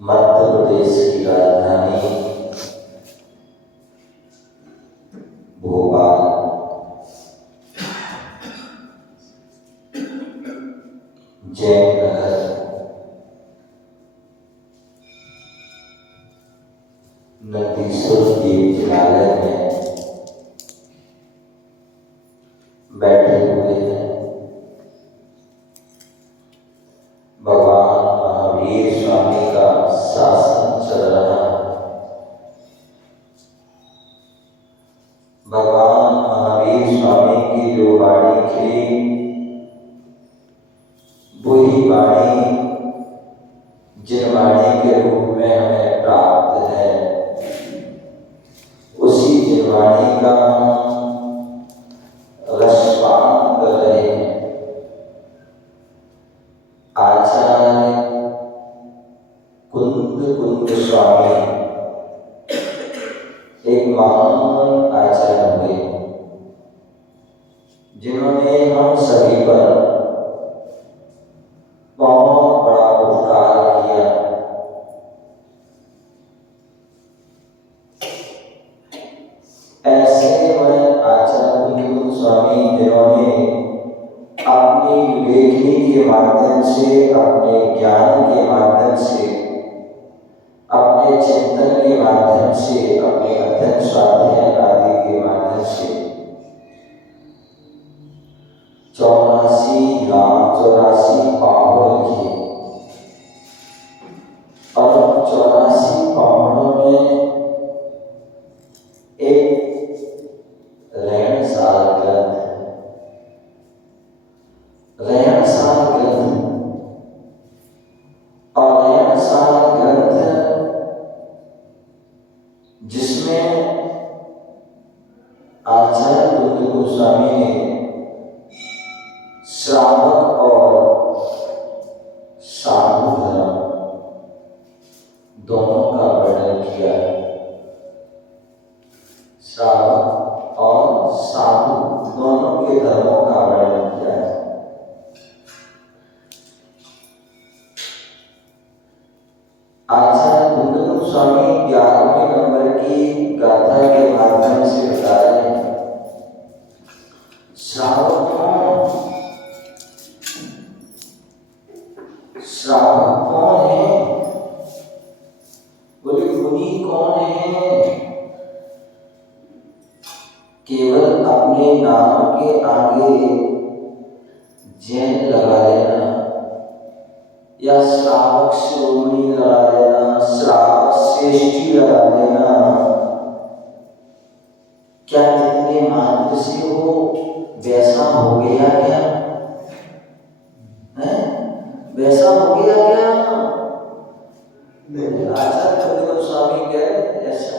मध्य प्रदेश की राजधानी भोपाल जैन नगर नंदीश्वर देव जिलालय में बैठे हुए हैं। भगवान महावीर स्वामी का शासन चल रहा है। भगवान महावीर स्वामी की जो वाणी थी वही वाणी जिन वाणी के रूप में हमें प्राप्त है, उसी जिन वाणी का रसपान कर रहे हैं। आचार्य कुंद स्वामी एक महान आचार्य हुए, जिन्होंने हम सभी पर बहुत बड़ा उपकार किया। ऐसे में आचार्य कुंद स्वामी जिन्होंने अपनी लेखनी के माध्यम से, अपने ज्ञान के माध्यम से, अपने चिंतन के माध्यम से, अपने अध्ययन स्वाध्याय आदि के माध्यम से 84 पहाड़ लिखे और 84 पहाड़ों में एक रहनसार ग्रंथ जिसमें आचार्य कुंद स्वामी ने श्रावक और गुणों का वर्णन किया है। आचार्य कुंदन स्वामी 11वें नंबर की गाथा के माध्यम से बता रहे हैं श्रावक कौन है? बोले मुनि कौन है? केवल अपने नाम के आगे जैन लगा देना या श्रावक शिरोमणि लगा देना, श्रावक श्रेष्ठी लगा देना, क्या जितने मात्र से हो वैसा हो गया क्या? है वैसा हो गया क्या? आचार्य कुंदन स्वामी कह रहे ऐसा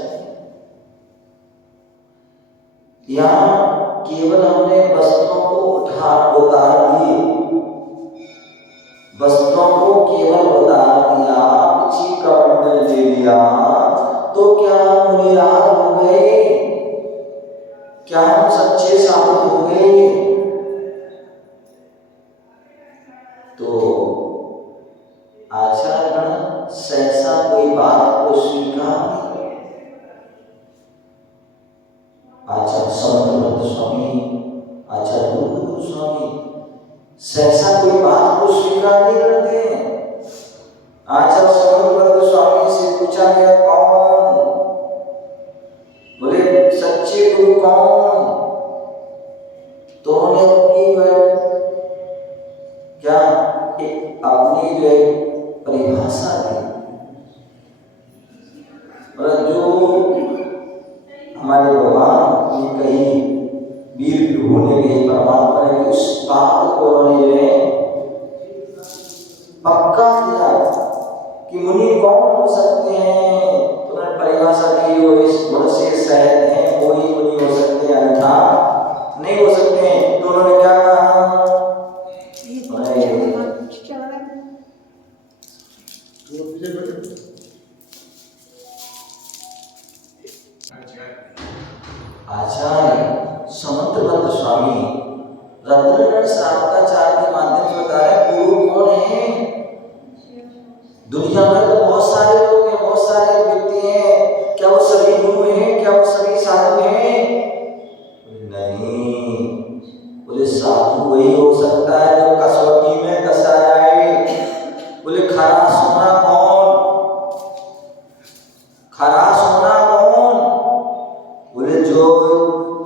यहाँ केवल हमने वस्त्रों को उतार दिए, वस्त्रों को केवल उतार दिया, पिछी कमंडल ले लिया, तो क्या हम मुनिराज हो गए? क्या हम सच्चे साधु हो गए? तो आचार्यगण सहसा कोई बात को स्वीकार नहीं। आचार्य समंत स्वामी, आचार्य कुंदन स्वामी सहसा कोई बात को स्वीकार नहीं करते। आचार्य समंत स्वामी से पूछा गया कौन? बोले सच्चे गुरु कौन? तो उन्होंने अपनी क्या अपनी जो परिभाषा दी, जो हमारे भगवान ने कही, वीर विभू ने कही, परमात्मा ने उस बात को उन्होंने पक्का किया कि मुनि कौन हो सकते हैं। तो उन्होंने परिभाषा दी, जो इस गुण से सहित हैं कोई मुनि हो सकते हैं, अन्यथा नहीं हो सकते हैं। तो उन्होंने क्या कहा? आचार्य समंत स्वामी रत्नगढ़ श्रावकाचार्य के माध्यम से बता रहे गुरु कौन है। दुनिया में तो बहुत सारे लोग हैं, बहुत सारे व्यक्ति हैं, क्या वो सभी गुरु हैं? क्या वो सभी साधु हैं? नहीं। बोले साधु वही हो सकता है जो कसौटी में कसा जाए। बोले खरा सोना कौन? खरा सोना कौन? बोले जो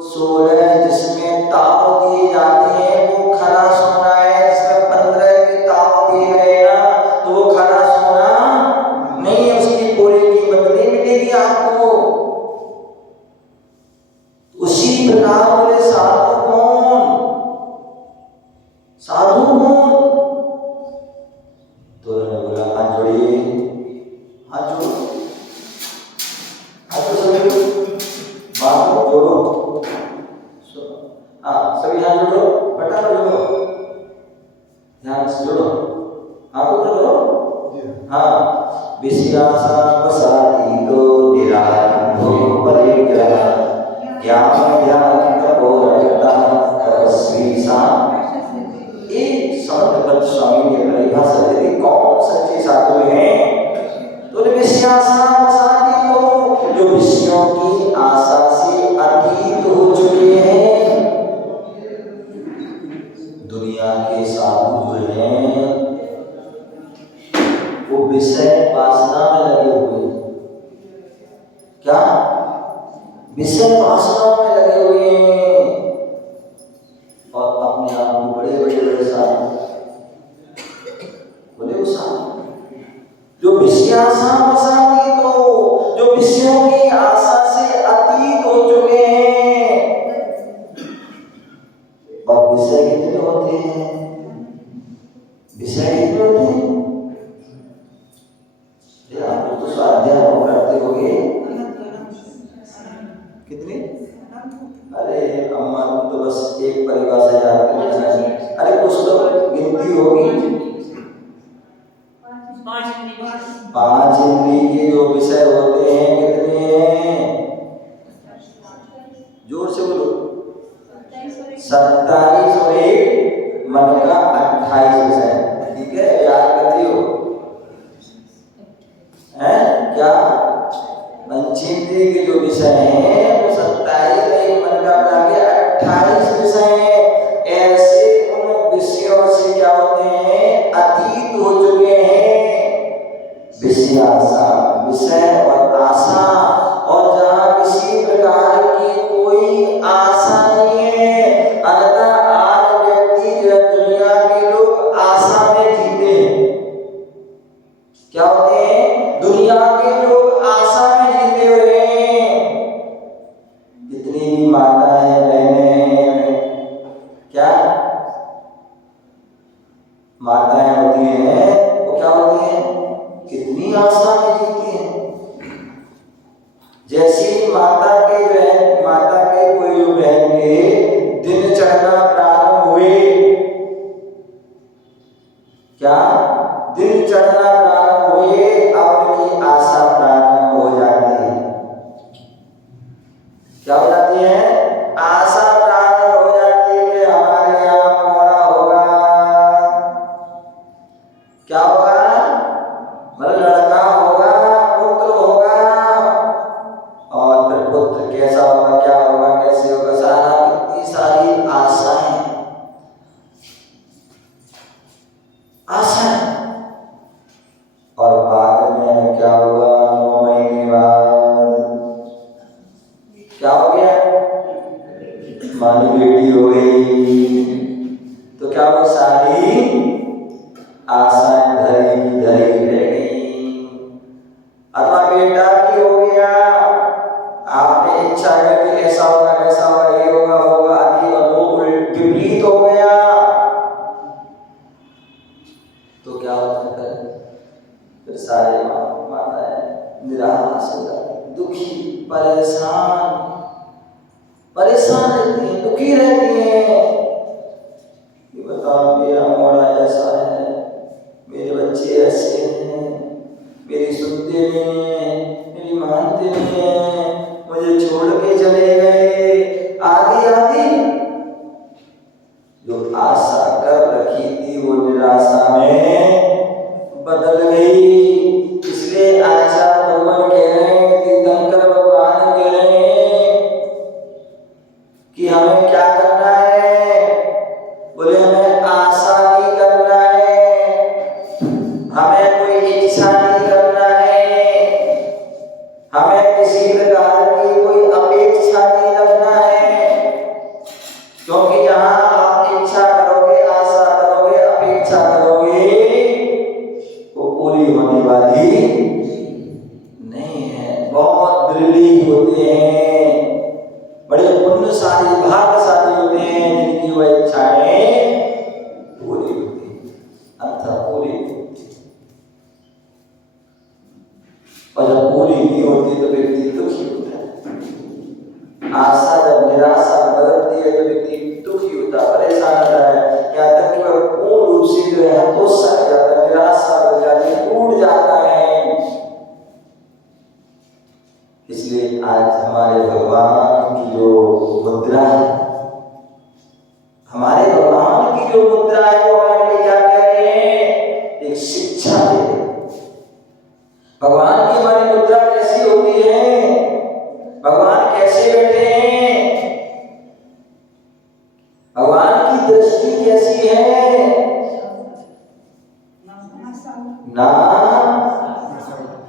16 जिसमें ताव दिए जाते हैं वो खरा सोना है। जिसमें 15 के ताव दिए गए ना तो वो खरा सोना नहीं है, उसकी पूरी कीमत नहीं मिलेगी आपको। उसी प्रकार बोले साधु कौन? साधु कौन? तो उन्होंने बोला हाथ जोड़िए, हाथ जोड़ो, हाथ जोड़ो, बात जोड़ो, हाँ सभी हाथ जोड़ो, फटाफट जोड़ो, ध्यान से जोड़ो, हाथ ऊपर करो, हाँ। विषयासा वसाती तो निरारंभो परिग्रह ज्ञान ध्यान तपोरता तपस्वी सा। एक समंत स्वामी ने परिभाषा दी कौन सच्चे साधु हैं। तो विषयासा वसाती तो जो विषयों की आशा से अतीत हो चुके हैं। दुनिया के साधु जो हैं वो विषय वासना में लगे हुए। क्या? विषय वासना में लगे हुए हैं और अपने आप को बड़े बड़े साधु बोले। वो साधु जो विषयासा वसाती तो जो विषयों की आशा से अतीत हो चुके हैं। और विषय कितने होते हैं? विषय कितने होते हैं? आप तो स्वाध्याय करते होंगे कितने? अरे अम्मा तुम तो बस एक परिभाषा याद कर लेना। अरे कुछ तो गिनती होगी। 5 इंद्रिय के जो विषय होते हैं कितने हैं? जोर से बोलो। 27 क्या माताएं होती हैं वो क्या होती हैं, कितनी आशा में जीती हैं। जैसी माता के कोई जो बहन के दिन चढ़ना प्रारंभ हुए, क्या दिन चढ़ना प्रारंभ हुए, अब उनकी आशा प्रारंभ हो जाती है। क्या हो जाती है, आशा प्रारंभ हो जाती है कि हमारे यहाँ मोड़ा होगा, क्या होगा, मतलब लड़का होगा, पुत्र होगा, और फिर पुत्र कैसा होगा, क्या होगा, कैसे होगा, सारा कितनी सारी आशाएं और बाद में क्या हुआ, 9 महीने बाद क्या हो गया, मानी बेटी हो गई। तो क्या वो सारी आशाएं धरी की धरी रह गई। अथवा बेटा भी हो गया, आपने इच्छा करके ऐसा होगा वैसा होगा, ये होगा होगा आदि, और वो विपरीत हो गया, तो क्या होता है, फिर सारे माताएं निराश हो जाती, दुखी, परेशान रहती हैं, दुखी रहती हैं कि बताओ मेरा मोड़ा ऐसा है, मेरे बच्चे ऐसे हैं, मेरी सुनते नहीं हैं, मेरी मानते नहीं हैं, मुझे छोड़ के चले गए, आदि आदि। जो आशा कर रखी थी वो निराशा में बदल गई। इसलिए आचार्य भगवान कह रहे हैं, तीर्थंकर भगवान कह रहे हैं कि हमें क्या करना है, बोले हमें आशा नहीं करना है, हमें कोई इच्छा नहीं करना है, हमें किसी प्रकार की कोई अपेक्षा नहीं रखना है, क्योंकि जहां आप इच्छा करोगे, आशा करोगे, अपेक्षा करोगे, वो पूरी होने वाली नहीं है। बहुत बिरली होते हैं, बड़े पुण्यशाली भाग्यशाली होते हैं जिनकी वह इच्छाएं पूरी होती है, अंततः पूरी होती है। और जब पूरी नहीं होती तो व्यक्ति दुखी होता है। आशा जब निराशा में बदलती है तो व्यक्ति दुखी होता है, परेशान होता है, यहाँ तक कि वह पूर्ण रूप से जो है हतोत्साह हो जाता है, निराशा हो जाती है, टूट जाता है। इसलिए आज हमारे भगवान की जो मुद्रा है, हमारे भगवान की जो मुद्रा है वो हमारे लिए क्या कह रहे हैं, एक शिक्षा दे रहे हैं। भगवान की हमारी मुद्रा कैसी होती है, भगवान कैसे बैठे हैं, भगवान की दृष्टि कैसी है,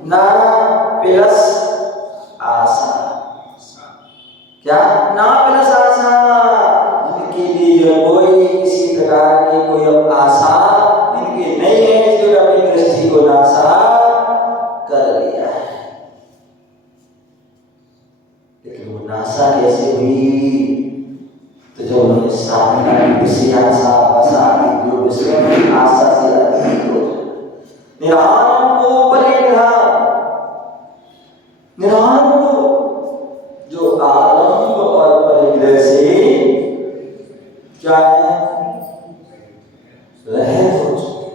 ना प्लस आशा, क्या ना प्लस आशा, जिनके लिए कोई किसी प्रकार की कोई आशा जिनकी नहीं है, जो अपनी दृष्टि को नाशा कर लिया है। लेकिन वो नाशा कैसे हुई, तो जब उन्होंने साधना की विषय आशा की, जो विषय की आशा से अतीत हो, निरानंदो परिग्रह, निरानंदो जो आरंभ और परिग्रह से क्या है, रहित हो चुके,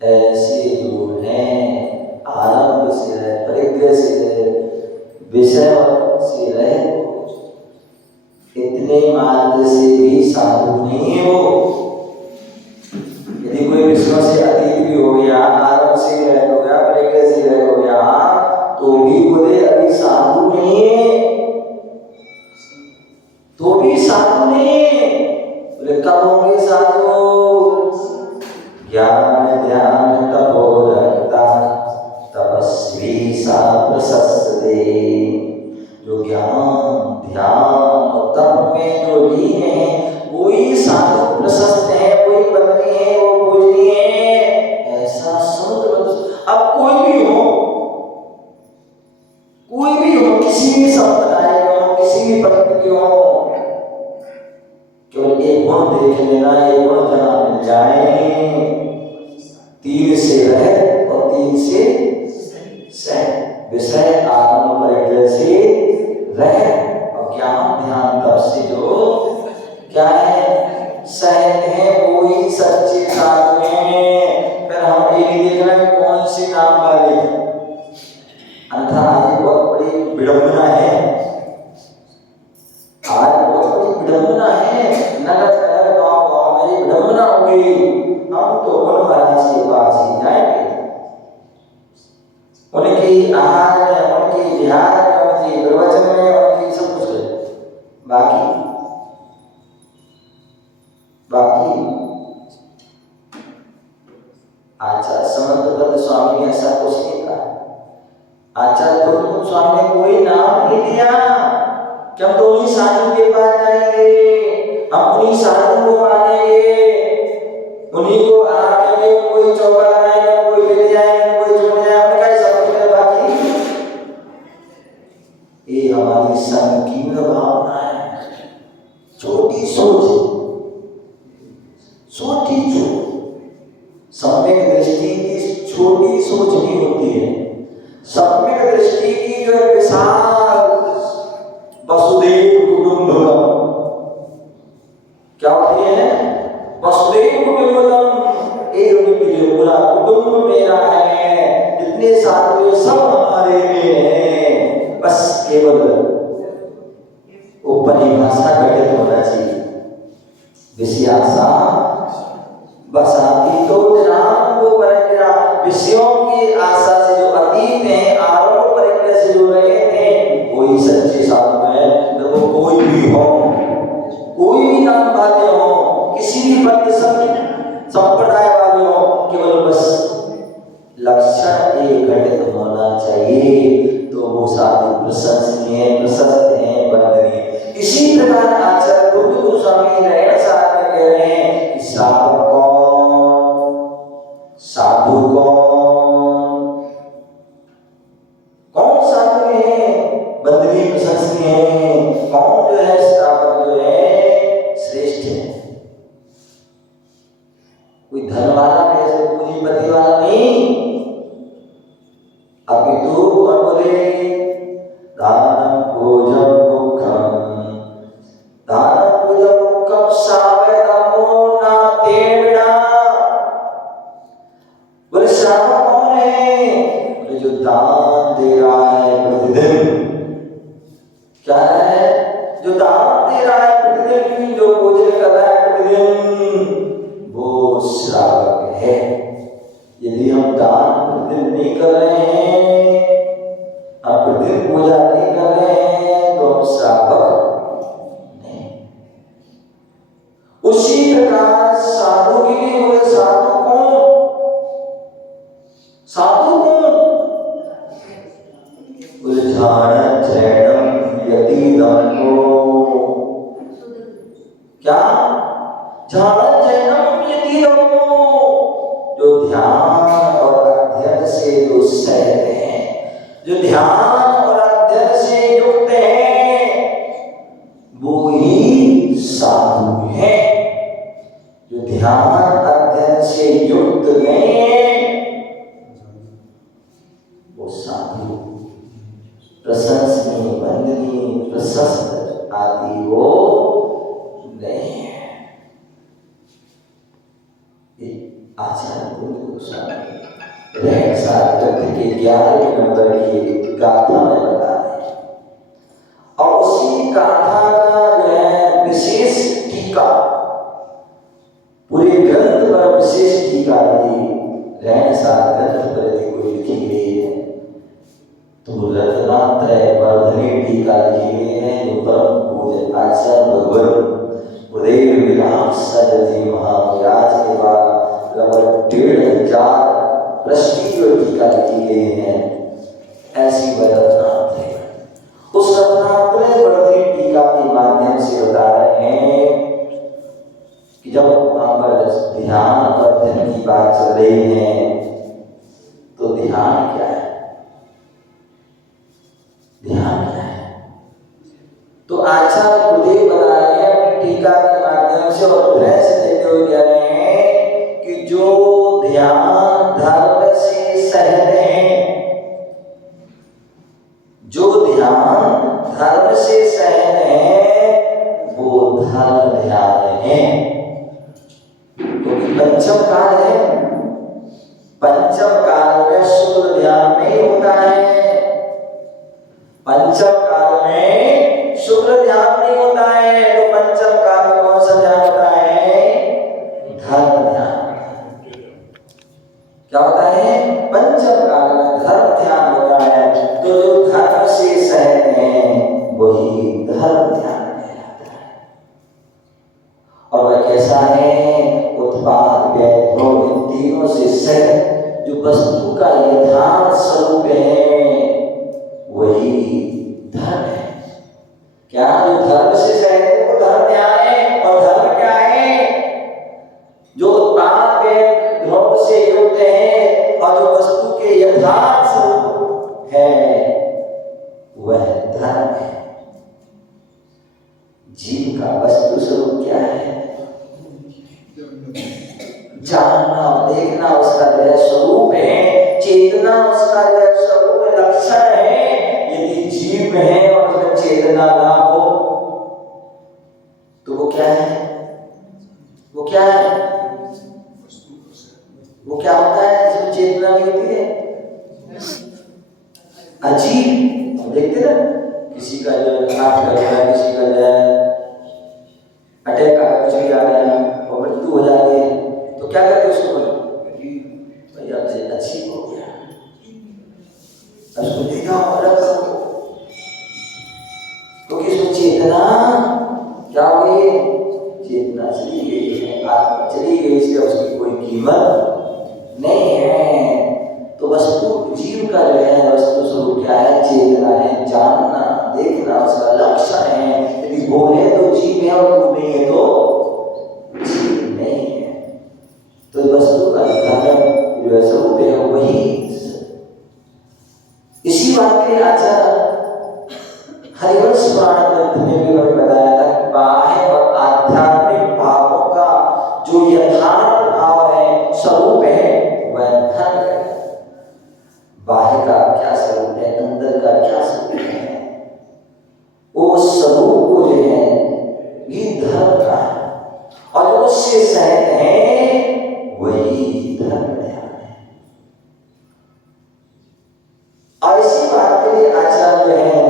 ऐसे जो हैं आरंभ से रहे, परिग्रह से रहे, विषय से रहे, इतने मार्ग से भी साधु नहीं है वो। यदि कोई विश्व से अतीत भी हो गया, आरंभ से रहित हो गया, परिग्रह से रहित हो गया, तो भी बोले अभी साधु नहीं है, तो भी साधु नहीं। बोले कब होंगे साधु, ज्ञान ध्यान तपोरक्ता तपस्वी सा प्रशस्ते, जो ज्ञान ध्यान और तप में जो लीन है वही साधु प्रशस्त है, वही बंदी है, वो पूजनीय है, ऐसा संत। अब कोई भी हो, किसी भी संप्रदाय के हो, किसी भी पंथ के हो, केवल गुण देख लेना, ये गुण जहाँ मिल जाए, 3 से रह और 3 से सह, विषय आत्म परिग्रह से रह और ज्ञान ध्यान तप से जो क्या है सहते हैं वो ही सच्चे साथ में। फिर हम ये नहीं देख रहे हैं कौन से नाम वाले, अन्यथा आज बहुत बड़ी विडंबना है, आज बहुत बड़ी विडंबना है, नगर नगर गांव गांव में विडंबना हो गई। हम तो उन महाराज के पास ही जाएंगे, उनकी आहार में, उनकी विहार में, उनकी प्रवचन में, उनकी सब कुछ बाकी आचार्य समंतपद स्वामी ने ऐसा कुछ नहीं कहा। आचार्य गुरुकुल स्वामी ने कोई नाम नहीं लिया कि हम तो उन्हीं साधु के पास जाएंगे, हम उन्हीं साधु को मानेंगे, उन्हीं को आराधेंगे, कोई चौका लगाएंगे, कोई ले जाएंगे, कोई छोड़ जाएंगे, उनका ही सब कुछ बाकी। ये हमारी संकीर्ण भावना है, छोटी सोच, छोटी सोच, सम्यक दृष्टि की छोटी सोच नहीं होती है। सम्यक दृष्टि की जो है विशाल वसुदेव कुटुंबकम, क्या होती है? वसुदेव कुटुंबकम, एक जो पूरा कुटुंब मेरा है, जितने साधु सब हमारे में हैं, बस केवल वो परिभाषा घटित होना चाहिए। विषयासा बसाती तो नाम वो परिग्रह, विषयों की आशा से जो अतीत है, आरोप परिग्रह से जो रहे थे, वही सच्चे साधु है। तो वो कोई भी हो, कोई भी नाम वाले हो, किसी भी पंथ संप्रदाय वाले हो, केवल बस लक्षण एक घटित होना चाहिए, तो वो साधु प्रशंसनीय, प्रशस्त है, वंदनीय। इसी प्रकार आचार्य गुरुकुल स्वामी रहन साथ में कह रहे हैं कि साधु कौन साधु है, वंदनीय प्रशंसनीय है, कौन जो है श्रावक जो है श्रेष्ठ है। कोई धन वाला पैसे पूंजीपति वाला नहीं, अपितु कौन बोले दानम भोजम मुखम, दानम भोजम मुखम सावेदमो ना तेड़ा। बोले श्रावक कौन है? बोले जो दान दे रहा है प्रतिदिन, क्या है? जो दान दे रहा है प्रतिदिन, जो भोजन कर रहा है प्रतिदिन, वो श्रावक है। यदि हम दान प्रतिदिन नहीं कर रहे हैं, हम प्रतिदिन पूजा नहीं कर रहे हैं, तो हम श्रावक नहीं। उसी प्रकार साधु के लिए बोले साधु कौन? साधु कौन? बोले ध्यान जैनम यतीदम को, क्या? ध्यान जैनम यतीदम को, जो ध्यान और अध्ययन से जो सहते हैं, जो ध्यान और अध्ययन से युक्त हैं, वो ही साधु हैं। जो ध्यान अध्ययन से युक्त हैं, वो साधु प्रशंसनीय, वंदनीय, प्रशस्त आदि वो नहीं है। आचार्य गुरुकुल स्वामी रहन साथ के 11वें नंबर की गाथा में बता रहे हैं, और उसी गाथा का जो है विशेष टीका, पूरे ग्रंथ पर विशेष टीका रहन साथ ग्रंथ पर कोई लिखी गई है, तो रत्नात्रय वर्धनी टीका लिखी गई है, जो परम पूज्य आचार्य भगवान उदय विलास सरजी महाराज के बाद लगभग 1500 पृष्ठ की टीका लिखी गई है। ऐसी वह रत्नात्रय, उस रत्नात्रय वर्धनी टीका के माध्यम से बता रहे हैं कि जब वहां पर ध्यान अध्ययन की बात चल रही है, तो ध्यान क्या है? ध्यान क्या है? तो आचार्य गुरुदेव बता रहे हैं अपनी टीका के माध्यम से और पंचम काल है, पंचम काल में शुक्र ध्यान नहीं होता है, पंचम काल में शुक्र ध्यान नहीं होता है। तो पंचम काल में कौन सा ध्यान होता है? धर्म ध्यान। क्या होता है? पंचम काल में धर्म ध्यान होता है। तो जो धर्म से सहते हैं वही धर्म ध्यान कहलाता है। और वह कैसा है? उत्पाद व्यय भोग इन तीनों से सहित जो वस्तु का यथार्थ स्वरूप है वही धर्म है। क्या? जो धर्म से सहित है वो धर्म ध्यान है। और धर्म क्या है? जो उत्पाद व्यय भोग से युक्त है और जो वस्तु के यथार्थ स्वरूप है वह धर्म है। जीव का वस्तु स्वरूप क्या है? जानना, देखना उसका जो स्वरूप है, चेतना उसका जो स्वरूप लक्षण है। यदि जीव में है और उसमें चेतना ना हो तो वो क्या है? वो क्या है? वो क्या होता है जिसमें चेतना नहीं होती है? अजीब। हम देखते ना किसी का जो हाथ लग रहा है, किसी का जो अटैक आ कुछ भी आ गया और मृत्यु हो जाती है तो क्या करते उसको? भाई अब से अजीब हो गया, उसको देखा और रखो क्योंकि इसमें चेतना क्या हो गई? चेतना चली गई है, आत्मा चली गई, इसलिए उसकी कोई कीमत नहीं है। तो वस्तु जीव का जो है वस्तु स्वरूप क्या है? चेतना है, जानना, देखना उसका लक्षण है। यदि वो है तो जीव है और वो नहीं है तो जीव नहीं है। तो वस्तु का धर्म जो स्वरूप है वही। इसी बात के आचार्य हरिवंश पुराण ग्रंथ में भी हमें बताया था कि बाह्य और आध्यात्मिक भावों का जो यथार्थ भाव है, स्वरूप है, वह धर्म है। बाह्य का क्या स्वरूप है, अंदर का क्या स्वरूप है, वो स्वरूप को जो है ये धर्म का है। और जो उससे सहत है वही धर्म ध्यान है। और इसी बात के लिए आचार्य है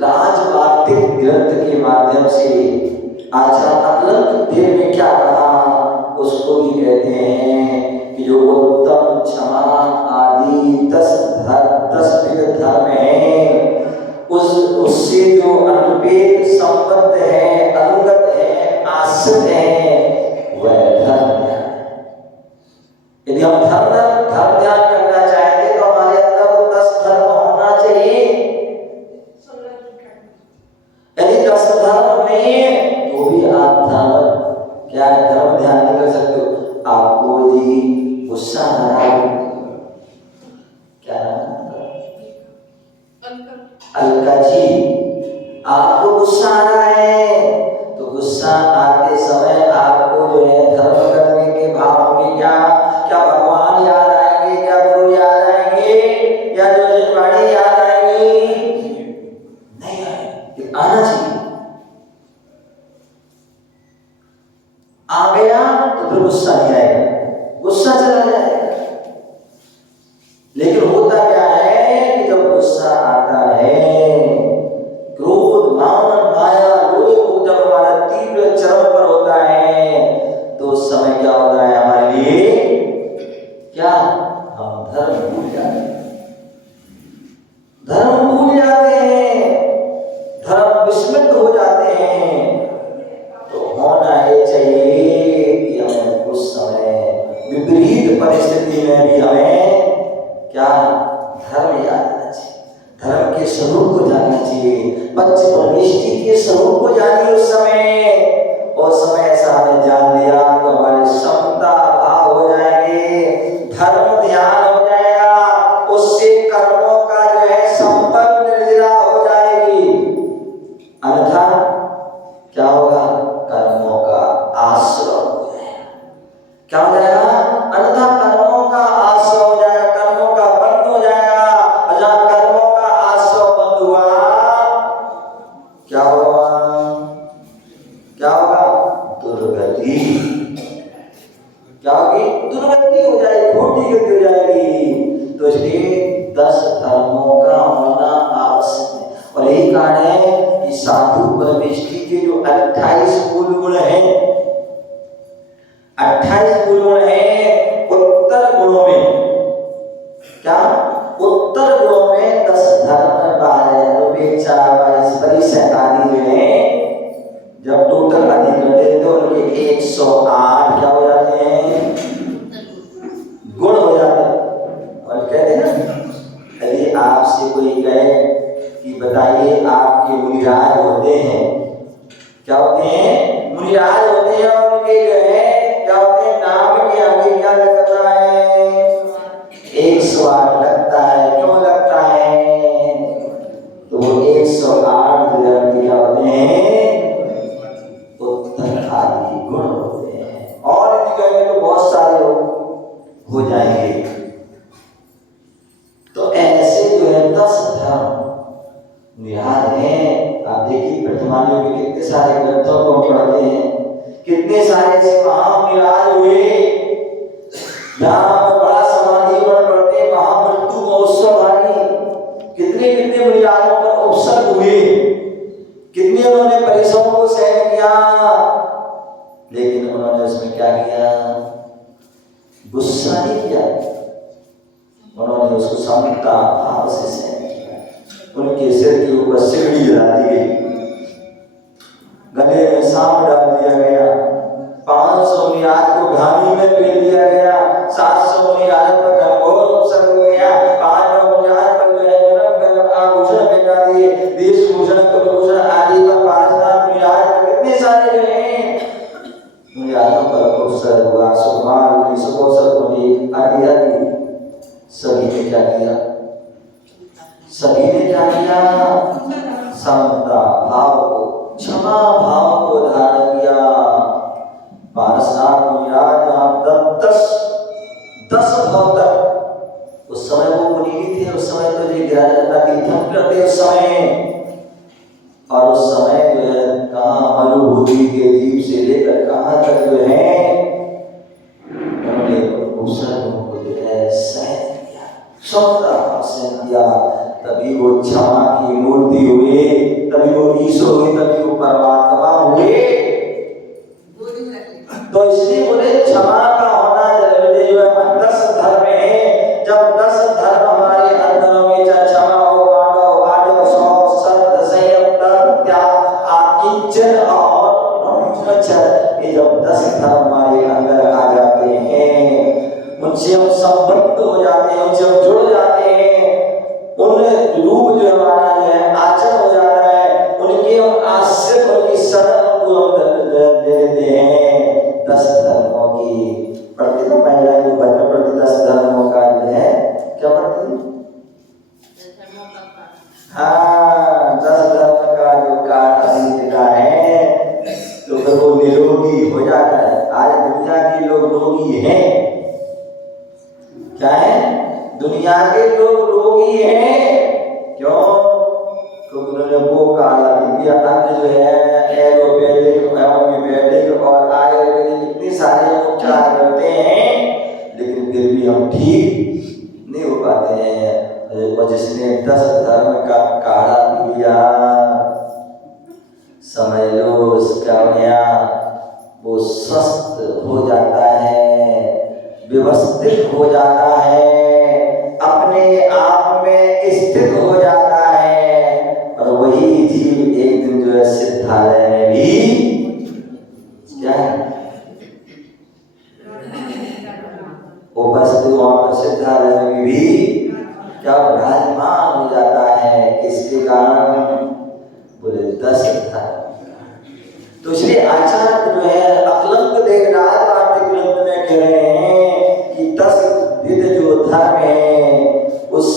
राजवार्तिक ग्रंथ के माध्यम से आचार्य अकलंक देव ने क्या कहा उसको भी कहते हैं कि जो उत्तम क्षमा आदि 10 विध धर्म है उससे जो अनुपेद संबद्ध है, अनुगत है, आश्रित है, वह धर्म ध्यान है। यदि हम धर्म ध्यान करना चाहते तो हमारे अंदर वो 10 धर्म होना चाहिए। यदि 10 धर्म नहीं है तो भी आप धर्म ध्यान नहीं कर सकते हो। आपको यदि गुस्सा आ रहा है, क्या अलका जी, आपको गुस्सा आ रहा है तो गुस्सा आते समय आपको जो है धर्म करने के भाव होंगे। क्या भगवान याद आएंगे, क्या गुरु याद आएंगे, या जो जजवाड़ी याद आएंगी? नहीं आएंगे। आना चाहिए। आ गया तो फिर गुस्सा नहीं आएगा, गुस्सा चला जाएगा। लेकिन होता क्या है कि जब गुस्सा आता है, क्रोध, मान, माया, लोभ जब हमारा तीव्र चरम पर होता है तो उस समय क्या होता है हमारे लिए? क्या? हम धर्म भूल जाते हैं, धर्म भूल जाते हैं, धर्म विस्मृत हो जाते हैं। तो होना ये चाहिए कि हमें उस समय विपरीत परिस्थिति में भी हमें क्या? धर्म याद आना चाहिए, धर्म के स्वरूप को जानना चाहिए, पंच परमेष्टि के स्वरूप को जानिए उस समय। और समय ऐसा हमें जान लिया तो हमारे समता भाव हो जाएंगे, धर्म ध्यान हो जाएगा, उससे कर्मों का जो है संपत्ति निर्जरा हो जाएगी। अन्यथा क्या होगा? कर्मों का आश्रय हो जाएगा। क्या हो जाएगा? अन्यथा कर्मों का आश्रय हो जाएगा, कर्मों का बंद हो जाएगा। और जहां कर्मों का आश्रय बंद हुआ क्या होगा? क्या होगा? दुर्गति। क्या होगी? दुर्गति हो जाएगी, खोटी गति हो जाएगी। तो इसलिए 10 धर्मों का होना आवश्यक है। और यही कारण है कि साधु परमेष्ठी के जो 28 मूल गुण हैं, 28 मूल गुण हैं उत्तर गुणों में। क्या? उत्तर गुणों में 10 धर्म, 12 उपेक्षा, 22 आदि जो है, जब टोटल अधिक करते तो उनके 108 क्या हो जाते हैं? गुण हो जाते हैं। और कहते हैं ना, यदि आपसे कोई कहे कि बताइए आपके मुनिराज होते हैं, क्या होते हैं? मुनिराज होते हैं, और उनके जो है क्या होते हैं? नाम के आगे क्या लगता है? 108 लगता है। क्यों लगता है? तो वो 108 जो क्या होते हैं? उत्तर आदि गुण होते हैं। और यदि कहेंगे तो बहुत सारे हो जाएंगे। तो ऐसे जो है 10 धर्म निहार हैं। आप देखिए प्रतिमानियों के कितने सारे ग्रंथों को हम पढ़ते हैं, कितने सारे ऐसे महामुनिराज हुए। यहाँ बड़ा समाधि पर पढ़ते हैं महामृत्यु महोत्सव वाली, कितने कितने मुनिराजों पर उपसर्ग हुए, कितने उन्होंने परिश्रम को सहन किया, लेकिन उन्होंने उसमें क्या किया? गुस्सा नहीं किया, उन्होंने उसको समता भाव से सहन किया। उनके सिर के ऊपर सिगड़ी जला दी गई, गले में सांप डाल दिया गया, 500 मुनिराज को घानी में पेल दिया गया, 700 मुनिराज पर घनघोर उपसर्ग हो गया, 5 मुनिराज पर जो है गरम आभूषण पहना दिए, देशभूषण कुलभूषण आदि पर 5 मुनिराज पर कितने सारे जो हैं मुनिराजों पर उपसर्ग हुआ। सुकुमार सुकोसर आदि सभी ने क्या किया? सभी ने क्या किया? समता भाव को, क्षमा भाव को धारण किया। पारसनाथ मुनिराज 10 भवतक, उस समय वो मुनि थे, उस समय तो ये गिराजा तीर्थम करते उस समय, और उस समय जो है कहाँ मरुभूमि के जीव से लेकर कहाँ तक जो है उन्होंने उपसर्गों को जो है सहन किया, क्षमता सहन किया। तभी वो क्षमा की मूर्ति हुए, तभी वो ईश्वर हुए, तभी वो परमात्मा हुए। तो इसलिए बोले क्षमा का होना जरूरी जो है 10 धर्म है। जब 10 धर्म हमारे अंदर में क्षमा हो, वाणो सौ सत्य संयम त्याग आकिंचन और ये जब 10 धर्म हमारे अंदर आ जाते हैं, उनसे हम संबद्ध हो जाते हैं, उनसे हम जुड़ जाते हैं, उन रूप जो हमारा जो है आचरण हो जाता है, उनके हम आश्रय, उनकी शरण को हम दे देते हैं। 10 धर्मों की पढ़ते तो महिला जो भजन पढ़ती 10 धर्मों का जो है क्या पढ़ती? हाँ, 10 धर्म का जो कार्य देता है तो फिर वो निरोगी हो जाता है। आज दुनिया के लोग रोगी हैं। क्या है? दुनिया के लोग रोगी हैं। क्यों? क्योंकि उन्होंने वो काला दिव्य अन्य जो है एलोपैथिक, होम्योपैथिक और आयुर्वेदिक इतने सारे उपचार करते हैं, लेकिन फिर भी हम ठीक नहीं हो पाते हैं। और जिसने 10 धर्म का काढ़ा पी लिया, समझ लो उसका क्या वो स्वस्थ हो जाता है, व्यवस्थित हो जाता है, अपने आप में स्थित हो जाता है। और वही जीव एक दिन जो है सिद्धालय में भी क्या है उपस्थित, वहां पर सिद्धालय में भी क्या विराजमान हो जाता है। किसके कारण? बोले 10 धर्म। तो इसलिए आचार्य जो है अकलंक देवराज पाठ्य ग्रंथ में कह रहे हैं कि 10 विध जो धर्म है उस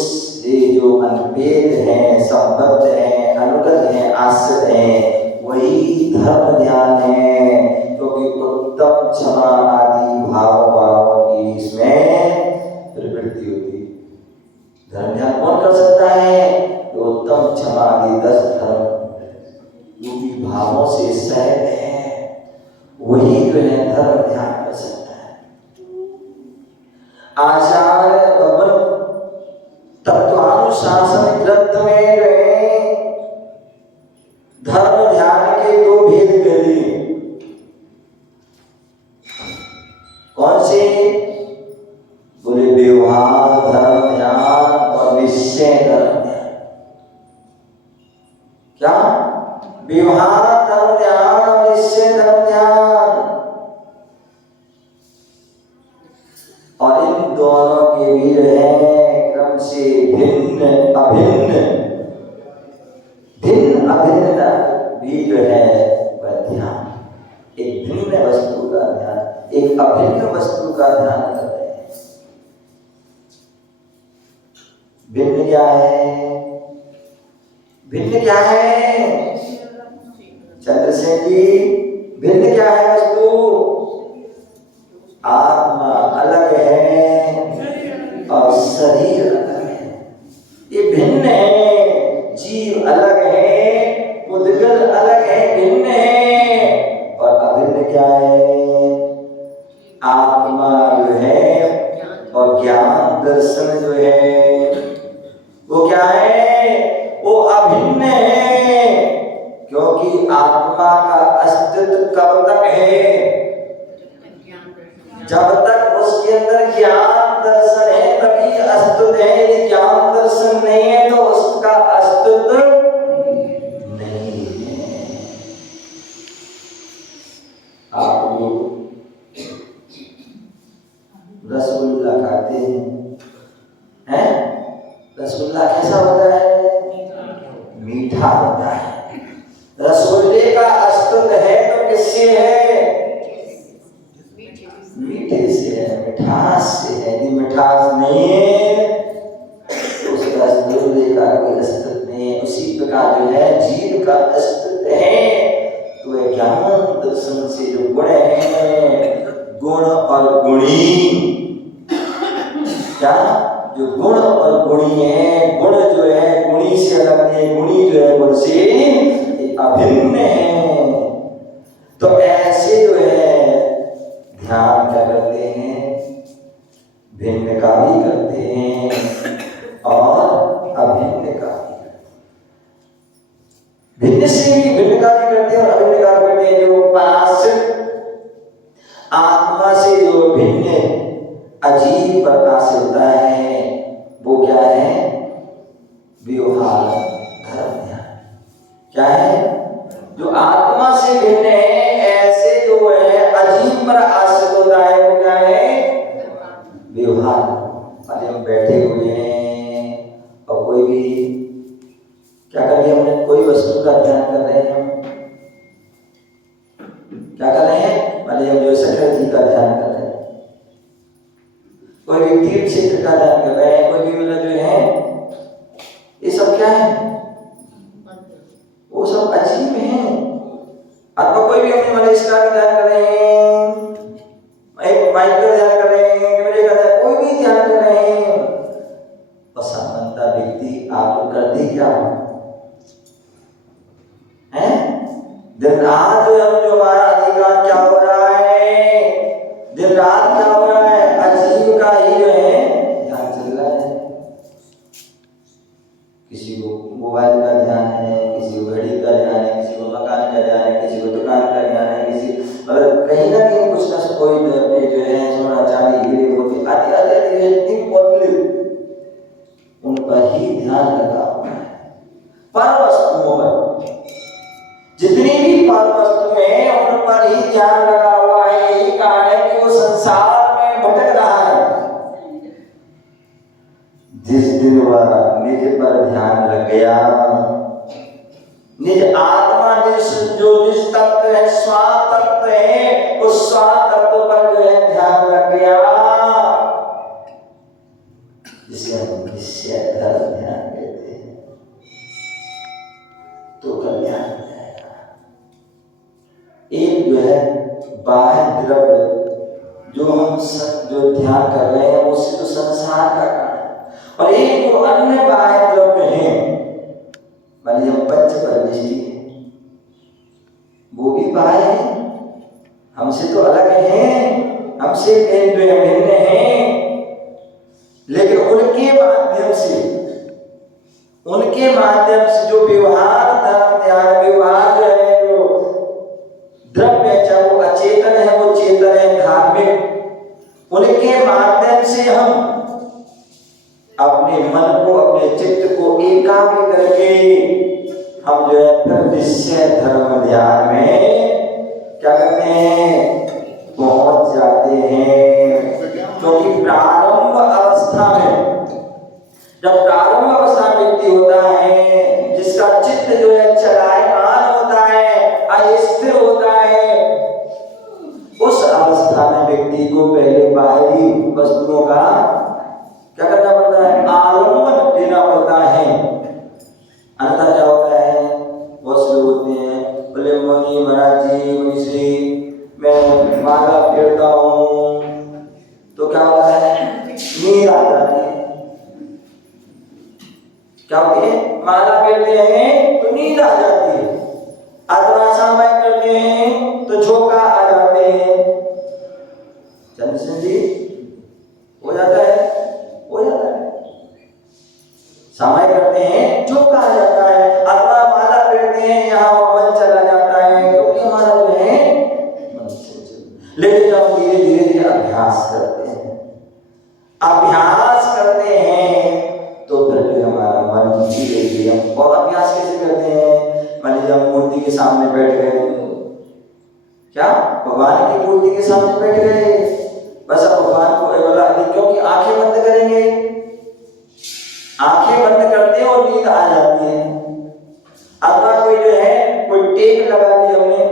आचार्य भगवान तत्वानुशासन ग्रंथ में जो है धर्म ध्यान के दो भेद कर दिए। कौन से? बोले व्यवहार धर्म ध्यान और निश्चय धर्म ध्यान। क्या? व्यवहार धर्म ध्यान और निश्चय धर्म ध्यान। और इन दोनों के भी है क्रम से भिन्न अभिन्न भी जो है वह ध्यान। एक भिन्न वस्तु का ध्यान, एक अभिन्न वस्तु का ध्यान कर रहे हैं। भिन्न क्या है? भिन्न क्या है चंद्रसेन जी? भिन्न क्या है वस्तु? आत्मा अलग है और शरीर अलग है। ये भिन्न है। जीव अलग है, उद्गल अलग है, भिन्न है। और अभिन्न क्या है? आत्मा जो है और ज्ञान दर्शन जो है वो क्या है? वो अभिन्न है। क्योंकि आत्मा का अस्तित्व कब तक है? जब तक उसके अंदर ज्ञान दर्शन है तभी अस्तित्व है। यदि ज्ञान दर्शन नहीं है तो उसका अस्तित्व नहीं है। आप लोग रसगुल्ला खाते हैं? रसगुल्ला कैसा होता है? मीठा होता है। रसगुल्ले का अस्तित्व है तो किससे है? मीठे से है, मिठास से है। यदि मिठास नहीं है तो उसका रसगुल्ले का कोई अस्तित्व नहीं है। उसी प्रकार जो है जीव का अस्तित्व है तो वह ज्ञान दर्शन से जो गुण है, गुण और गुणी, क्या? जो गुण और गुणी है, गुण जो है गुणी से अलग नहीं, गुणी जो है गुण से अभिन्न है। तो ऐसे जो है ध्यान क्या करते हैं? भिन्न का भी करते हैं और अभिन्न का भी। भिन्न से भी भिन्न का भी करते हैं और अभिन्न का भी करते हैं। जो पराश्रित आत्मा से जो भिन्न अजीब प्रकाश होता है वो क्या है? व्यवहार धर्म ध्यान। क्या है? जो आत्मा से भिन्न है, ऐसे जो है अजीब पर आश्रित होता है वो क्या है? व्यवहार। अरे हम बैठे हुए हैं और कोई भी क्या कर रहे हैं? हमने कोई वस्तु का ध्यान कर रहे हैं। हम क्या कर रहे हैं? अरे हम जो शंकर जी का ध्यान कर रहे हैं, कोई भी तीर्थ क्षेत्र का ध्यान कर रहे हैं, कोई भी मतलब जो है ये सब क्या है? वो सब अजीब है। अथवा कोई भी अपने मलेशिया का ध्यान कर रहे हैं, एक माइक का ध्यान कर रहे हैं, कैमरे का ध्यान, कोई भी ध्यान कर रहे हैं। और सामान्यतः व्यक्ति आप लोग करते क्या हैं? दिन रात जो हमारा अधिकार क्या हो रहा है? दिन रात क्या हो रहा है? अजीब का ही जो है ध्यान चल रहा है। किसी को मोबाइल का ध्यान है, किसी को घड़ी का ध्यान है, किसी को मकान का ध्यान है, किसी को दुकान का ध्यान है, किसी मतलब कहीं ना कहीं कुछ ना कोई जो है सोना चांदी हीरे मोती आदि आदि इतनी पॉपुलर उन पर ही ध्यान लगा हुआ है। पर वस्तुओं पर, जितनी भी पर वस्तुएं हैं उन पर ही ध्यान लगा हुआ है। यही कारण है कि वो संसार में भटक रहा है। जिस दिन वह निज पर ध्यान लग गया, निज आत्मा जो निज तत्व है, स्वान तत्व है, उस स्वान तत्व पर जो है ध्यान लग गया, जिसे हम निश्चय धर्म ध्यान कहते हैं, तो कल्याण हो जाएगा। एक जो है बाह्य द्रव्य जो हम जो ध्यान कर रहे हैं उससे तो संसार का कारण, और एक जो अन्य बाह्य द्रव्य है, मान लीजिए हम पंच परमेष्टि है, वो भी बाह्य है, हमसे तो अलग है, हमसे भिन्न है, उनके माध्यम से जो व्यवहार धर्म ध्यान व्यवहार जो है, जो द्रव्य है, चाहे वो अचेतन है वो चेतन है, धार्मिक, उनके माध्यम से हम अपने मन को अपने चित्त को एकाग्र करके हम जो है फिर निश्चय धर्म ध्यान में क्या करते हैं, पहुंच जाते हैं। क्योंकि प्रारंभ अवस्था में, जब प्रारंभ अवस्था में व्यक्ति होता है जिसका चित्त जो है चलायमान होता है, अस्थिर होता है, उस अवस्था में व्यक्ति को पहले बाहरी वस्तुओं का क्या करना पड़ता है, आलम्बन लेना पड़ता है। अन्यथा क्या होता है, बहुत से लोग होते हैं बोले मुनि महाराज जी, मुनि श्री मैं माला फेरता हूँ तो क्या होता है, नींद आ जाती है। क्या होती है, माला फेरते हैं तो नींद आ जाती है, अथवा समय करते हैं तो झोंका आ जाते हैं। चंद्रसेन जी हो जाता है, हो जाता है, समय करते हैं झोंका आ जाता है, अथवा माला फेरते हैं यहाँ मन चला जाता है, क्योंकि हमारा जो है मन से। लेकिन जब धीरे धीरे धीरे अभ्यास करते हैं तो फिर जो हमारा मन धीरे धीरे, और अभ्यास कैसे करते हैं, मान लीजिए हम मूर्ति के सामने बैठ गए, क्या भगवान की मूर्ति के सामने बैठ गए, बस अब भगवान को बोला, क्योंकि आंखें बंद करेंगे, आंखें बंद करते हैं और नींद आ जाती है। अथवा कोई जो है कोई टेक लगा दी हमने,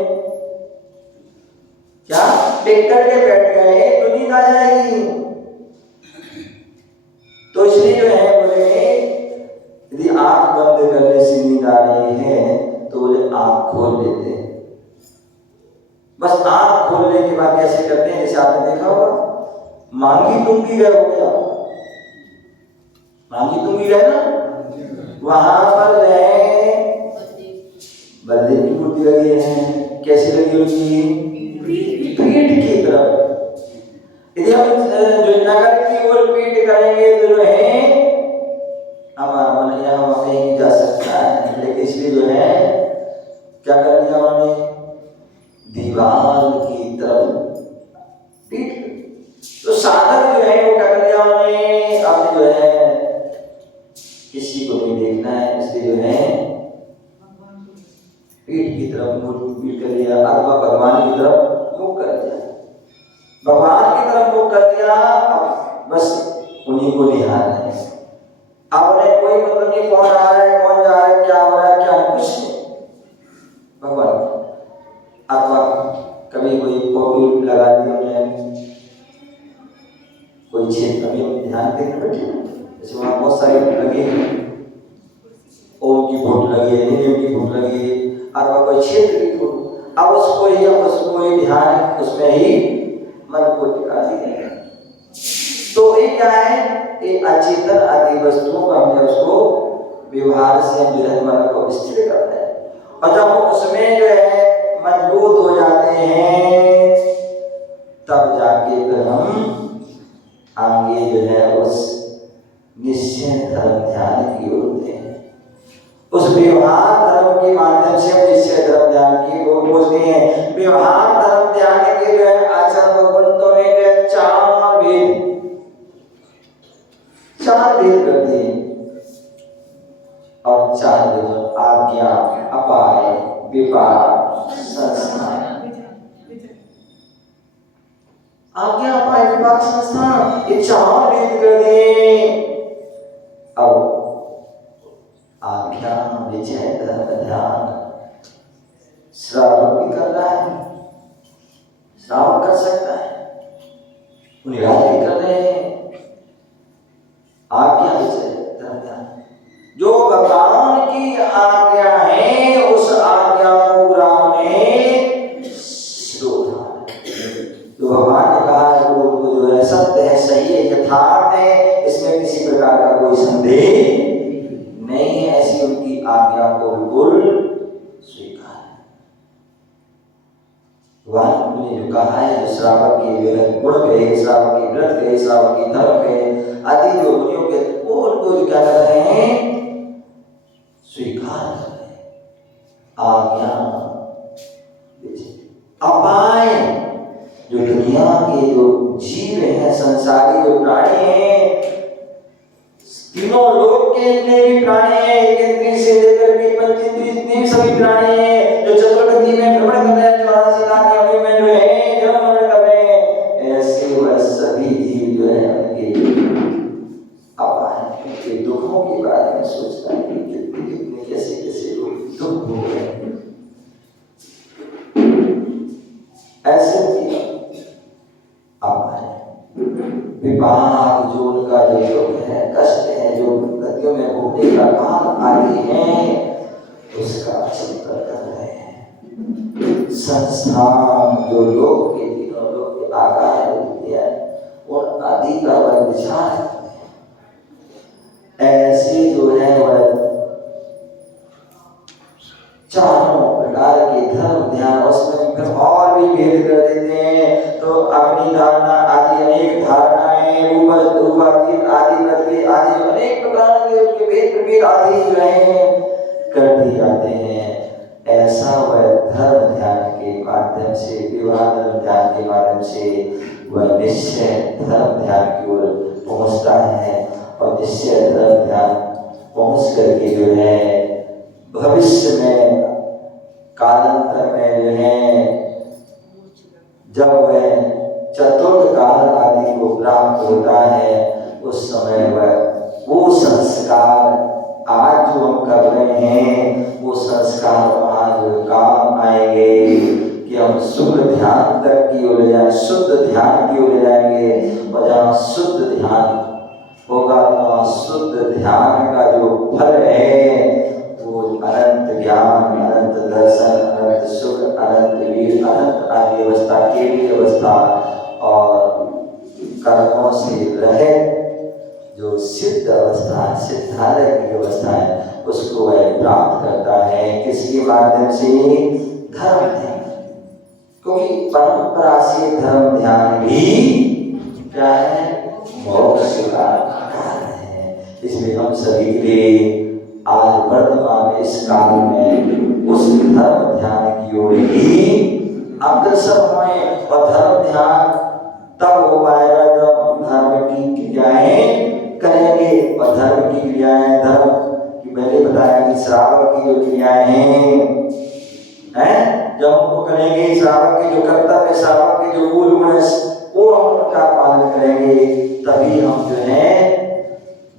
क्या टेक करके बैठ गए तो नींद आ जाएगी। तो इसलिए जो है बोले यदि आंख बंद करने से नींद आ रही है तो बोले आंख खोल लेते हैं। बस आंख खोलने के बाद कैसे करते हैं, जैसे आपने देखा होगा मांगी तुंगी गए हो गया, मांगी तुंगी गए ना, वहां पर जो है बलदेव की मूर्ति लगी है, कैसे लगी उनकी, पीठ की तरफ। यदि हम जो नगर की ओर पीठ करेंगे तो जो है हमारा मन यहाँ कहीं जा सकता है, लेकिन इसलिए जो है क्या कर दिया उन्होंने, दीवार की तरफ पीठ। तो साधक जो है वो क्या कर दिया उन्होंने, अब जो है किसी को नहीं देखना है, इसलिए जो है पीठ की तरफ पीठ कर दिया, अथवा भगवान की तरफ मुख कर दिया, भगवान की तरफ मुख कर दिया, बस उन्हीं को निहारना है। अब उन्हें कोई मतलब नहीं कौन आ रहा है, कौन जा रहा है, क्या हो रहा है, क्या कुछ नहीं, भगवान। अथवा कभी कोई फोटो लगा दी हमने, कोई क्षेत्र में ध्यान देकर बैठे, जैसे वहाँ बहुत सारे लगे हैं, ओम की फोटो लगी है, नीम की फोटो लगी है, अथवा कोई क्षेत्र की फोटो, अब उसको ही ध्यान उसमें ही मन को टिका दिया। तो ये क्या है, ये अचेतन आदि वस्तुओं को हमने उसको व्यवहार से हम जो है मन को स्थिर करते हैं, और जब हम उसमें जो है मजबूत हो जाते हैं तब जाके फिर हम आगे जो है उस निश्चय धर्म ध्यान की ओर होते हैं। उस व्यवहार धर्म के माध्यम से हम निश्चय धर्म ध्यान की ओर पहुंचते हैं। व्यवहार धर्म ध्यान के जो है आचरण भगवंतों ने जो चार भेद कर दिए, और चार भेद आज्ञा, अपाय, विपाक, संस्थान। आज्ञा, अपाय, विपाक, संस्थान, ये चार भेद कर दिए। अब आज्ञा, विजय, धर्म ध्यान श्रावण भी कर रहा है, श्रावण कर सकता है, निराज भी कर रहे हैं। आज्ञा विजय धर्म ध्यान, जो भगवान की आज्ञा है उस आज्ञा को पूरा होने जो भगवान ने कहा है वो जो है सत्य है, सही है, यथार्थ है, इसमें किसी प्रकार का कोई संदेह नहीं है, ऐसी उनकी आज्ञा को बिल्कुल स्वीकार है। भगवान ने जो कहा है, जो श्रावक के जो है गुण गए, श्रावक के व्रत गए, श्रावक के धर्म गए आदि जो मुनियों के, वो उनको जो क्या कर रहे हैं, स्वीकार कर रहे हैं, आज्ञा। अपाय जो दुनिया के जो जीव हैं, संसारी जो प्राणी हैं, तीनों लोक के जितने भी प्राणी हैं, एक इंद्रिय से लेकर के पंचेंद्रिय जितने भी सभी प्राणी हैं जो चतुर्गति में भ्रमण कर रहे हैं, 84 लाख योनि में जो है जन्म भ्रमण कर रहे हैं, ऐसे वह सभी जीव जो है उनके अपाय, उनके दुखों के बारे में सोचता है कि कितने कितने कैसे कैसे लोग दुख भोग रहे हैं। ऐसे विपाक जो उनका जो दुख है, कष्ट है, जो गतियों में घूमने का काल आदि है, उसका चिंतन कर रहे हैं। संस्थान जो लोग के तीनों लोग के आकार है और आदि का वह विचार है। ऐसे जो है वह चारों प्रकार के धर्म ध्यान, उसमें फिर और भी भेद कर देते हैं। तो अग्नि धारणा आदि अनेक धारणाएं, रूपातीत आदि पृथ्वी आदि जो अनेक प्रकार के उनके भेद प्रभेद आदि जो है कर दिए जाते हैं। ऐसा वह धर्म ध्यान के माध्यम से, विवाह धर्म ध्यान के माध्यम से वह निश्चय धर्म ध्यान की ओर पहुंचता है, और निश्चय धर्म ध्यान पहुंच करके जो है भविष्य में कालांतर में जो है जब वह चतुर्थ काल आदि को प्राप्त होता है, उस समय वह वो संस्कार आज जो हम कर रहे हैं, वो संस्कार आज काम आएंगे कि हम शुद्ध ध्यान तक की ओर जाए, शुद्ध ध्यान की ओर जाएंगे। और जहाँ शुद्ध ध्यान होगा, वहाँ शुद्ध ध्यान का जो फल है वो अनंत ज्ञान, अनंत दर्शन, अनंत सुख, अनंत वीर, अनंत आदि अवस्था, केवली अवस्था और कर्मों से रहित जो सिद्ध अवस्था, सिद्धालय की अवस्था है, उसको वह प्राप्त करता है। किसके माध्यम से? धर्म ध्यान। क्योंकि परंपरा से धर्म ध्यान भी क्या है? मोक्ष का कारण है। इसलिए हम सभी के लिए आज वर्तमान में इस काल में उस धर्म ध्यान की ओर ही अग्रसर हुए। और धर्म ध्यान तब हो पाएगा जब हम धर्म की क्रियाएं करेंगे। और धर्म की क्रियाएं, धर्म की मैंने बताया कि श्रावक की जो क्रियाएं हैं, जब हमको करेंगे, श्रावक के जो कर्तव्य, श्रावक के जो मूल गुण है, वो हम उनका पालन करेंगे, तभी हम जो है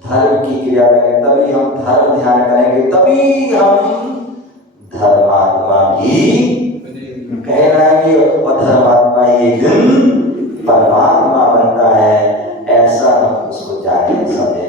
धर्म की क्रिया करेंगे, तभी हम धर्म ध्यान करेंगे, तभी हम धर्मात्मा भी कहलाएंगे। और धर्मात्मा एक दिन परमात्मा बनता है, ऐसा हम उसको जाने समझे।